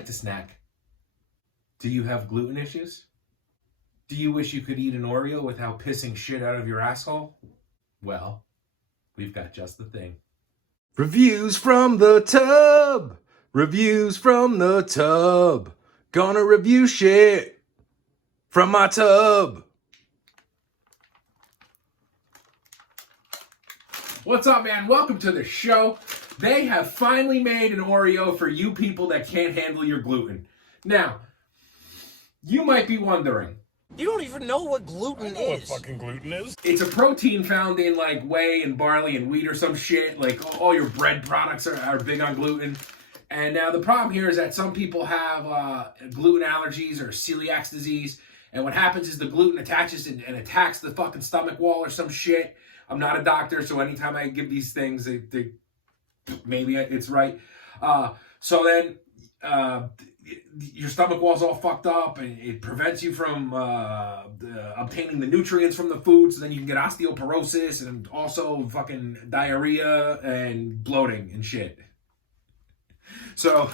like to snack? Do you have gluten issues? Do you wish you could eat an Oreo without pissing shit out of your asshole? Well, we've got just the thing. Reviews from the tub. Reviews from the tub. Gonna review shit from my tub. What's up, man? Welcome to the show. They have finally made an Oreo for you people that can't handle your gluten. Now, you might be wondering, you don't even know what gluten is. What fucking gluten is? It's a protein found in like whey and barley and wheat or some shit. Like all your bread products are big on gluten. And now the problem here is that some people have gluten allergies or celiac disease. And what happens is the gluten attaches and attacks the fucking stomach wall or some shit. I'm not a doctor, so anytime I give these things, they maybe it's right. So then your stomach wall's all fucked up, and it prevents you from obtaining the nutrients from the food, so then you can get osteoporosis and also fucking diarrhea and bloating and shit. So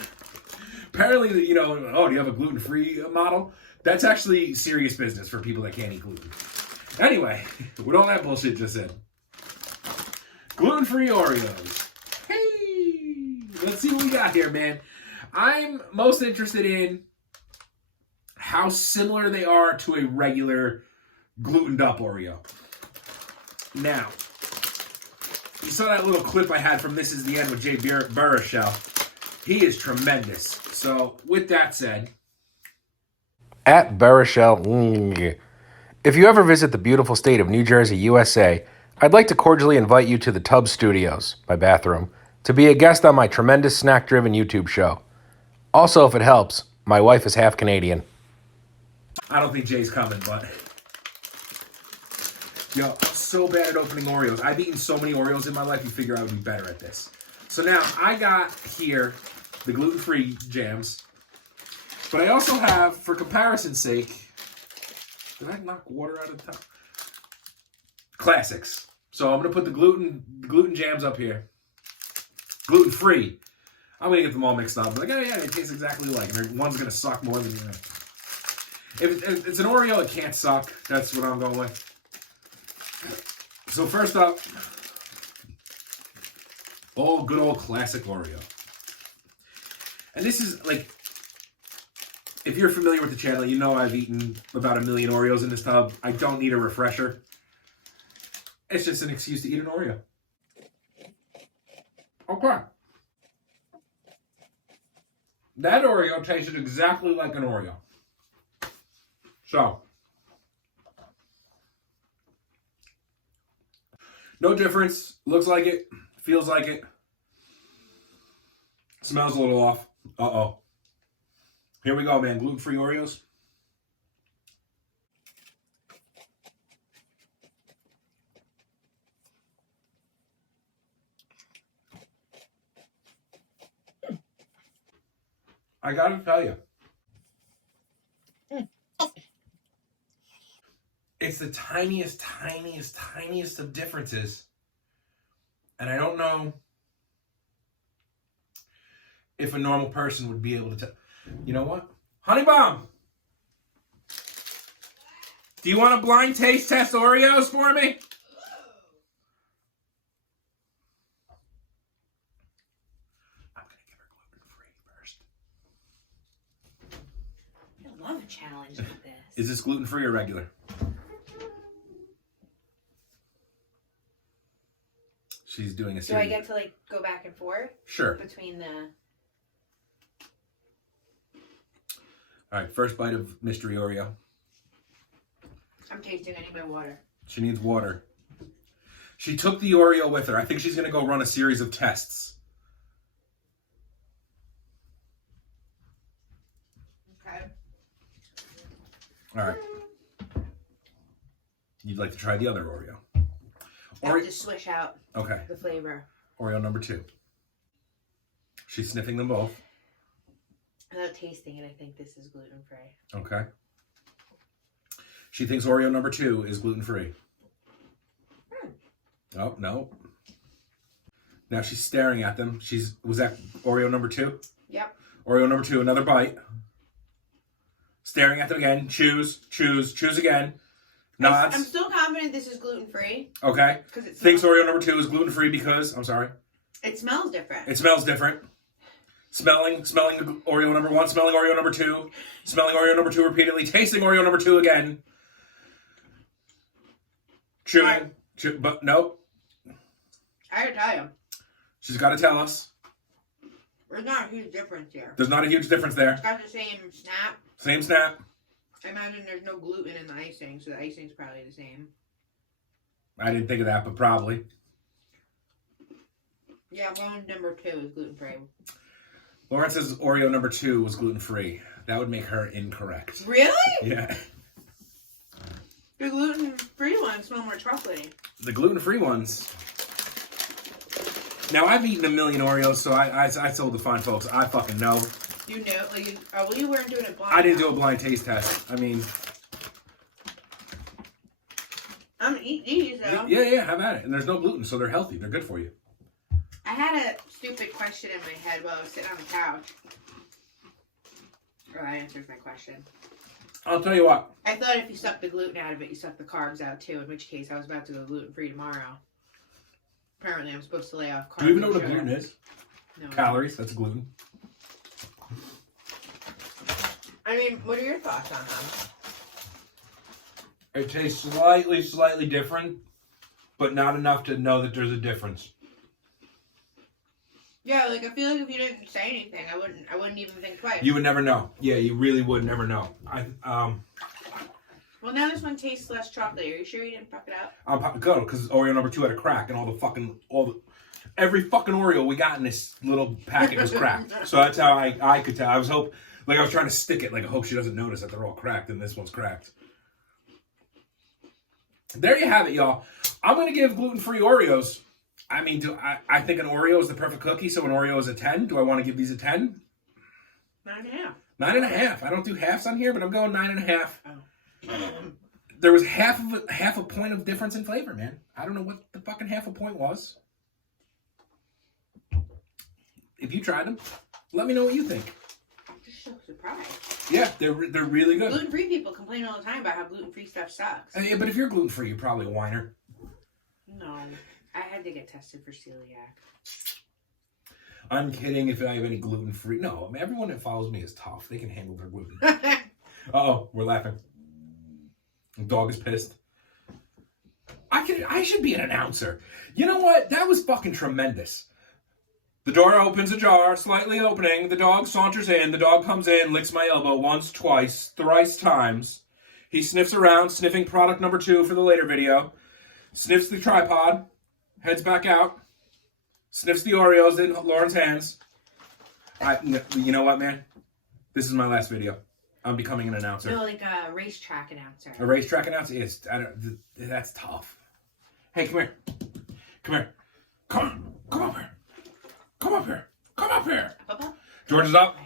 apparently, do you have a gluten-free model? That's actually serious business for people that can't eat gluten. Anyway, with all that bullshit just said, gluten-free Oreos. Hey, let's see what we got here, man. I'm most interested in how similar they are to a regular glutened up Oreo. Now, you saw that little clip I had from This Is the End with Jay Baruchel. He is tremendous. So, with that said, at Baruchel, if you ever visit the beautiful state of New Jersey, USA, I'd like to cordially invite you to the Tub Studios, my bathroom, to be a guest on my tremendous snack-driven YouTube show. Also, if it helps, my wife is half Canadian. I don't think Jay's coming, but yo, I'm so bad at opening Oreos. I've eaten so many Oreos in my life, you figure I would be better at this. So now, I got here the gluten-free jams, but I also have, for comparison's sake, did I knock water out of the top? Classics. So I'm going to put the gluten jams up here. Gluten-free. I'm going to get them all mixed up. Like, oh yeah, they taste exactly alike. And one's going to suck more than the other. If it's an Oreo, it can't suck. That's what I'm going with. So first up, good old classic Oreo. And this is like, if you're familiar with the channel, you know I've eaten about 1 million Oreos in this tub. I don't need a refresher. It's just an excuse to eat an Oreo. Okay. That Oreo tasted exactly like an Oreo. So, no difference. Looks like it. Feels like it. Smells a little off. Uh-oh. Here we go, man. Gluten-free Oreos. I gotta tell you. It's the tiniest of differences. And I don't know if a normal person would be able to tell. You know what? Honey Bomb! Do you want a blind taste test Oreos for me? I'm going to give her gluten-free first. I love a challenge like this. Is this gluten-free or regular? She's doing a series. Do I get to go back and forth? Sure. Between the... All right, first bite of Mystery Oreo. I'm tasting any of my water. She needs water. She took the Oreo with her. I think she's going to go run a series of tests. Okay. All right. You'd like to try the other Oreo. I'll just swish out Okay. the flavor. Oreo number 2. She's sniffing them both. Without tasting it, I think this is gluten-free. Okay. She thinks Oreo number 2 is gluten-free. Oh, no. Now she's staring at them. Was that Oreo number 2? Yep. Oreo number 2, another bite. Staring at them again. Choose again. Nods. I'm still confident this is gluten free. Okay. Thinks Oreo number 2 is gluten free because, I'm sorry. It smells different. It smells different. Smelling Oreo number 1, smelling Oreo number 2, smelling Oreo number 2 repeatedly, tasting Oreo number 2 again. Chewing. But nope. I gotta tell you. She's got to tell us. There's not a huge difference here. There's not a huge difference there. It's got the same snap. Same snap. I imagine there's no gluten in the icing, so the icing's probably the same. I didn't think of that, but probably. Yeah, one number 2 is gluten free. Lauren says Oreo number 2 was gluten free. That would make her incorrect. Really? Yeah. The gluten free ones smell more chocolatey. The gluten free ones. Now, I've eaten a million Oreos, so I told the fine folks, I fucking know. You know? Like, well, you weren't doing it blind. I didn't do a blind taste test. I mean... I'm gonna eat these, though. Yeah, have at it. And there's no gluten, so they're healthy. They're good for you. I had a stupid question in my head while I was sitting on the couch. Oh, that answers my question. I'll tell you what. I thought if you suck the gluten out of it, you suck the carbs out, too. In which case, I was about to go gluten-free tomorrow. Apparently, I'm supposed to lay off carbs. Do you even know and what a sugar. gluten is? No. Calories, that's gluten. I mean, what are your thoughts on them? It tastes slightly different, but not enough to know that there's a difference. Yeah, like I feel like if you didn't say anything, I wouldn't even think twice. You would never know. Yeah, you really would never know. Well, now this one tastes less chocolatey. Are you sure you didn't fuck it up? I'm good because Oreo number 2 had a crack, and every fucking Oreo we got in this little packet was cracked. So that's how I could tell. I was trying to stick it, like I hope she doesn't notice that they're all cracked, and this one's cracked. There you have it, y'all. I'm gonna give gluten-free Oreos. I mean, I think an Oreo is the perfect cookie, so an Oreo is a 10. Do I want to give these a 10? 9.5. 9.5. I don't do halves on here, but I'm going 9.5. Oh. There was half a point of difference in flavor, man. I don't know what the fucking half a point was. If you tried them, let me know what you think. I'm just so surprised. Yeah, they're really good. Gluten-free people complain all the time about how gluten-free stuff sucks. Yeah, but if you're gluten-free, you're probably a whiner. No. I had to get tested for celiac. I'm kidding if I have any gluten-free. No, I mean, everyone that follows me is tough. They can handle their gluten. Uh-oh, we're laughing. The dog is pissed. I should be an announcer. You know what? That was fucking tremendous. The door opens ajar, slightly opening. The dog saunters in. The dog comes in, licks my elbow once, twice, thrice times. He sniffs around, sniffing product number 2 for the later video. Sniffs the tripod. Heads back out. Sniffs the Oreos in Lauren's hands. You know what, man? This is my last video. I'm becoming an announcer. No, like a racetrack announcer. A racetrack announcer? Yes, that's tough. Hey, come here. Come here. Come up here. Come up here. Come up here. George is up.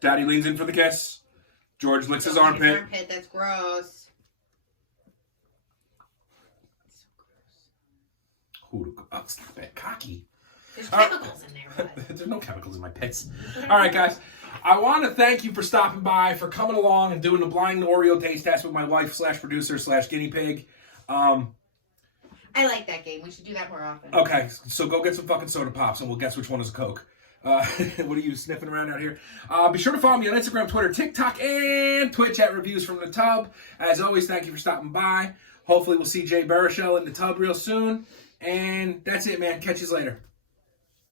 Daddy leans in for the kiss. George licks his armpit. That's gross. Oh, stop it. Cocky. There's chemicals in there, bud. There's no chemicals in my pits. All right, guys. I want to thank you for stopping by, for coming along and doing the blind Oreo taste test with my wife / producer / guinea pig. I like that game. We should do that more often. Okay, so go get some fucking soda pops and we'll guess which one is a Coke. What are you sniffing around out here? Be sure to follow me on Instagram, Twitter, TikTok, and Twitch at Reviews from the Tub. As always, thank you for stopping by. Hopefully we'll see Jay Baruchel in the tub real soon. And that's it, man. Catch you later.